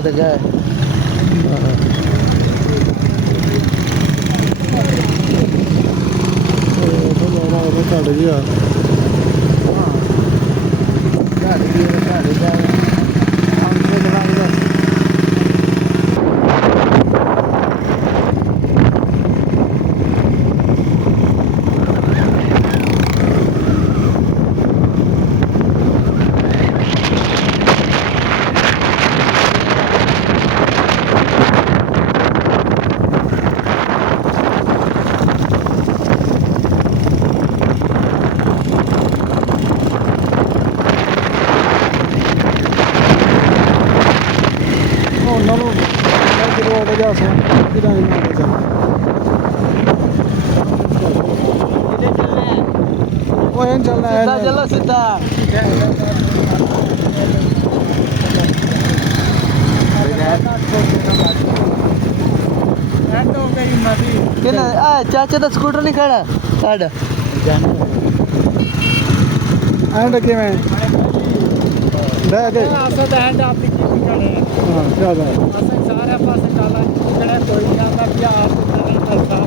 बाहर तक है ਘਟ ਗਿਆ चलो सीधा चाचा तो स्कूटर नहीं खड़ा साढ़ा ਐਂਡ ਕਿਵੇਂ ਦੇ ਅਸਾਂ ਤਾਂ ਐਂਡ ਆਪਣੀ ਕੀ ਖੜੇ ਹਾਂ ਜ਼ਿਆਦਾ ਅਸਾਂ ਸਾਰੇ ਪਾਸੇ ਕਾਲਾ ਖੜਾ ਕੋਈ ਨਹੀਂ ਆਉਂਦਾ ਕਿ ਆਪ ਨਹੀਂ ਕਰਦਾ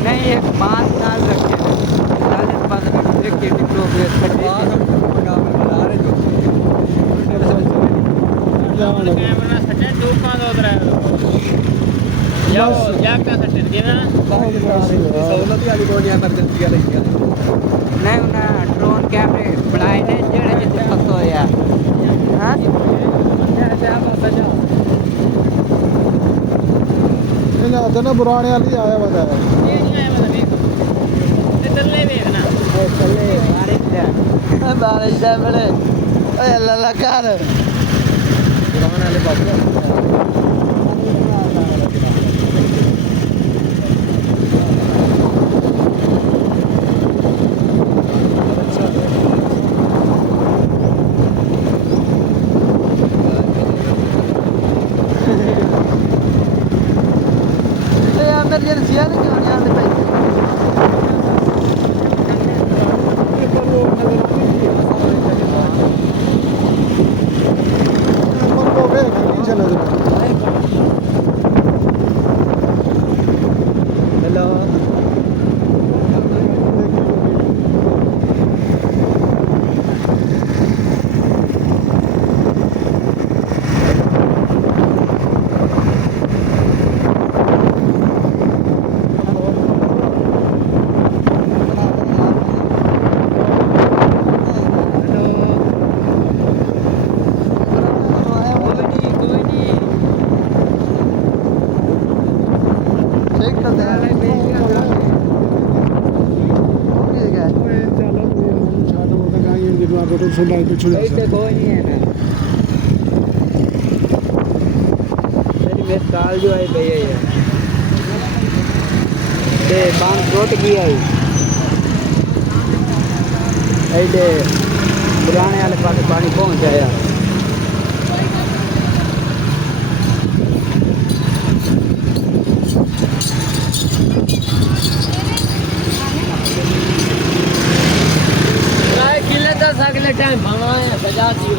नहीं एक बात याद रखे नहीं उन्हें ड्रोन कैमरे बनाए ने जेड़े जिथे फसो होया हां ਇਹਨਾਂ ਤਾਂ ਨਾ ਪੁਰਾਣੇ ਵਾਲੀ ਆਇਆ ਵਦਾ बारिश है बड़े ओए अल्लाह कर ਪੁਰਾਣੇ ਵਾਲੇ ਪਾਸੇ एमरजेंसी है ना क्यों नहीं आते भाई कोई नहीं है ना मेरी मिसाल जो है भैया ये पान रोट की आई ऐसे पुराने वाले पास पानी पहुंच आया अगले टाइम भगवान सजा दी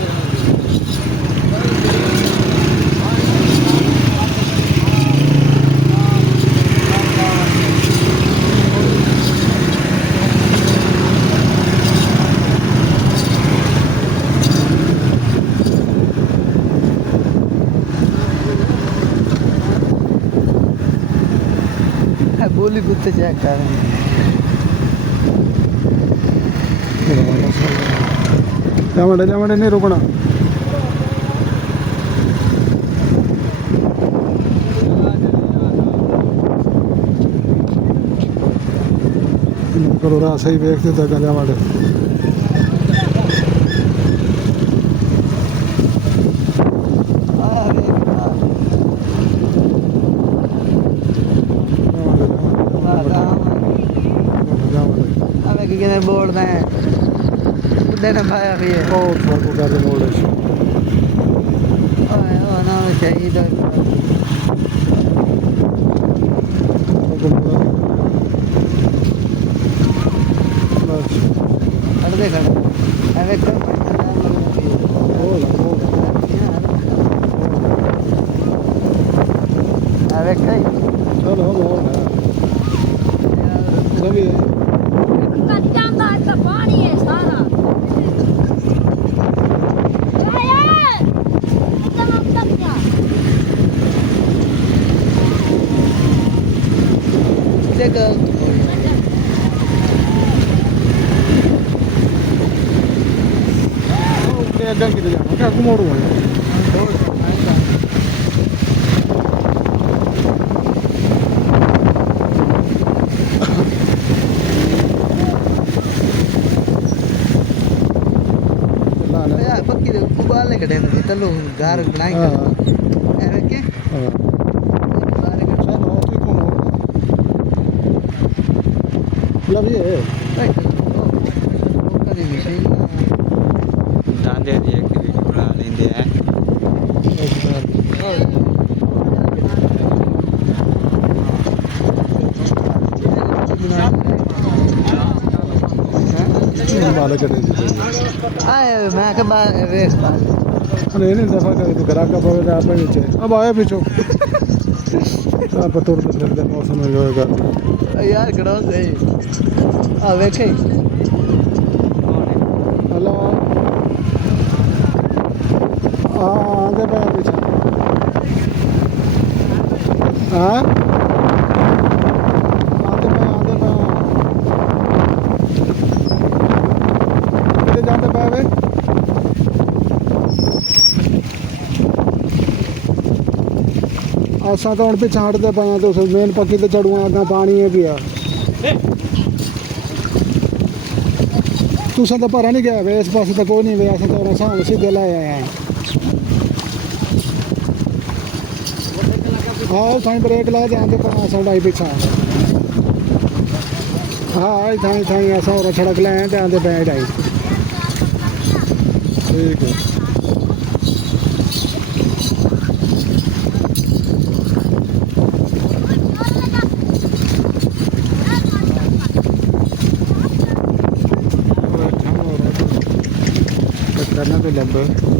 बोली कुत्ते चेक कर रहे हैं जामड़े नहीं रुकना करो राह सही देखते तक जामड़े बोर्ड मोड़ना है बुढ़े ने पाया भी है ਉਹ ਤੁਹਾਨੂੰ ਕਰ ਦੇ ਮੋੜ ਸੀ ओए ओ ना चाहिए तो ਉਹ ਮੋੜ ਬਸ खड़ दे खड़ अबे कर ਉਹ अबे कई ਚਲ ਹੋ ਮੋੜ ਸਭੀ कच्चा अंदाज का पानी है सारा क्या है एकदम अब तक क्या देख ਤੇ ਅੱਗੇ ਕਿਤੇ ਜਾਣਾ ਕਿ ਅੱਗੋਂ ਮੋੜੂ यार पक्की दे उबाल खड़े ने चलो घर बनाएंगे ऐसे के ਹਾਂ बाहर के ਚਲ ਹੋ ਤੂੰ ਕੋਣ ਲਵੀ ਹੈ कभी विषय दांदे दी एक वीडियो बना लेंदे है ਮਾਲਕ ਦੇ आए मैं के बाद वेस ਅਰੇ ਇਹਨੇ ਦਫਾ ਕਰ ਤੂੰ ਕਰਾ ਕਾ ਪਵੇ ਆਪੇ ਵਿੱਚ ਅਬ ਆਇਆ ਪਿੱਛੋਂ ਆ ਪਤੋਰ ਦੇ ਫਿਰਦੇ ਮੌਸਮ ਹੋ ਜਾਏਗਾ यार करो सही आ वेखे ਹਲੋ ਆ ਆਂਦੇ ਪਏ ਪਿੱਛੇ ਹਾਂ ਆਂਦੇ ਪਏ ਕਿਤੇ ਜਾਂਦੇ ਪਏ ਵੇ ਅਸਾਂ ਤਾਂ ਹੁਣ ਪਿੱਛੇ ਹਟਦੇ ਪਏ ਆ ਤੇ ਉਸ ਮੇਨ ਪੱਕੀ ਤੇ ਚੜੂਆਂ ਅੱਗਾ ਪਾਣੀ ਹੈ ਪਿਆ ਤੁਸੀਂ ਤਾਂ ਭਰਾ ਨਹੀਂ ਗਿਆ ਵੇ ਇਸ ਪਾਸੇ ਤਾਂ ਕੋਈ ਨਹੀਂ ਵੇ ਅਸਾਂ ਤਾਂ ਸਾਹਮਣੇ ਸਿੱਧੇ ਲਾਏ ਆਏ ਆ ਹਾਂ ਥਾਂ ਬ੍ਰੇਕ ਲਾ ਜਾਂਦੇ ਪਾ ਸਾਡਾ ਹੀ ਪਿੱਛਾ ਹਾਂ ਥਾਂ ਅਸਾਂ ਹੋਰ ਸੜਕ ਲੈ ਆਏ ਤੇ ਆਂਦੇ ਪਏ ਡਾਈ ਠੀਕ ਹੈ करना तो लगभग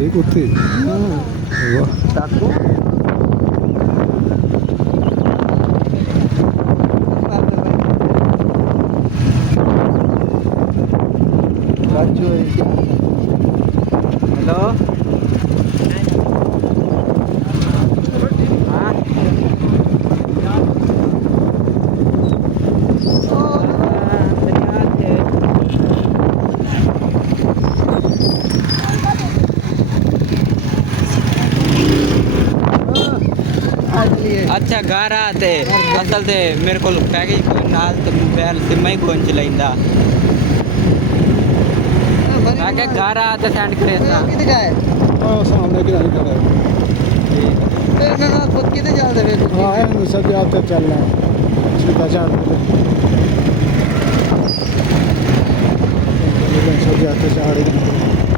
एक उत्ते वाह चाकू राजू है क्या हेलो हाँ अच्छा घर आते असल ते मेरे को पैकेज कोई नाल ते मोबाइल ते मैं कोई चलाइंदा मैं के घर आते सेंड करे सा किते गए और सामने की नहीं कर ए ना पक्की ते जा दे हाँ है सब याद तक चलना है सीधा चार सब याद तक चार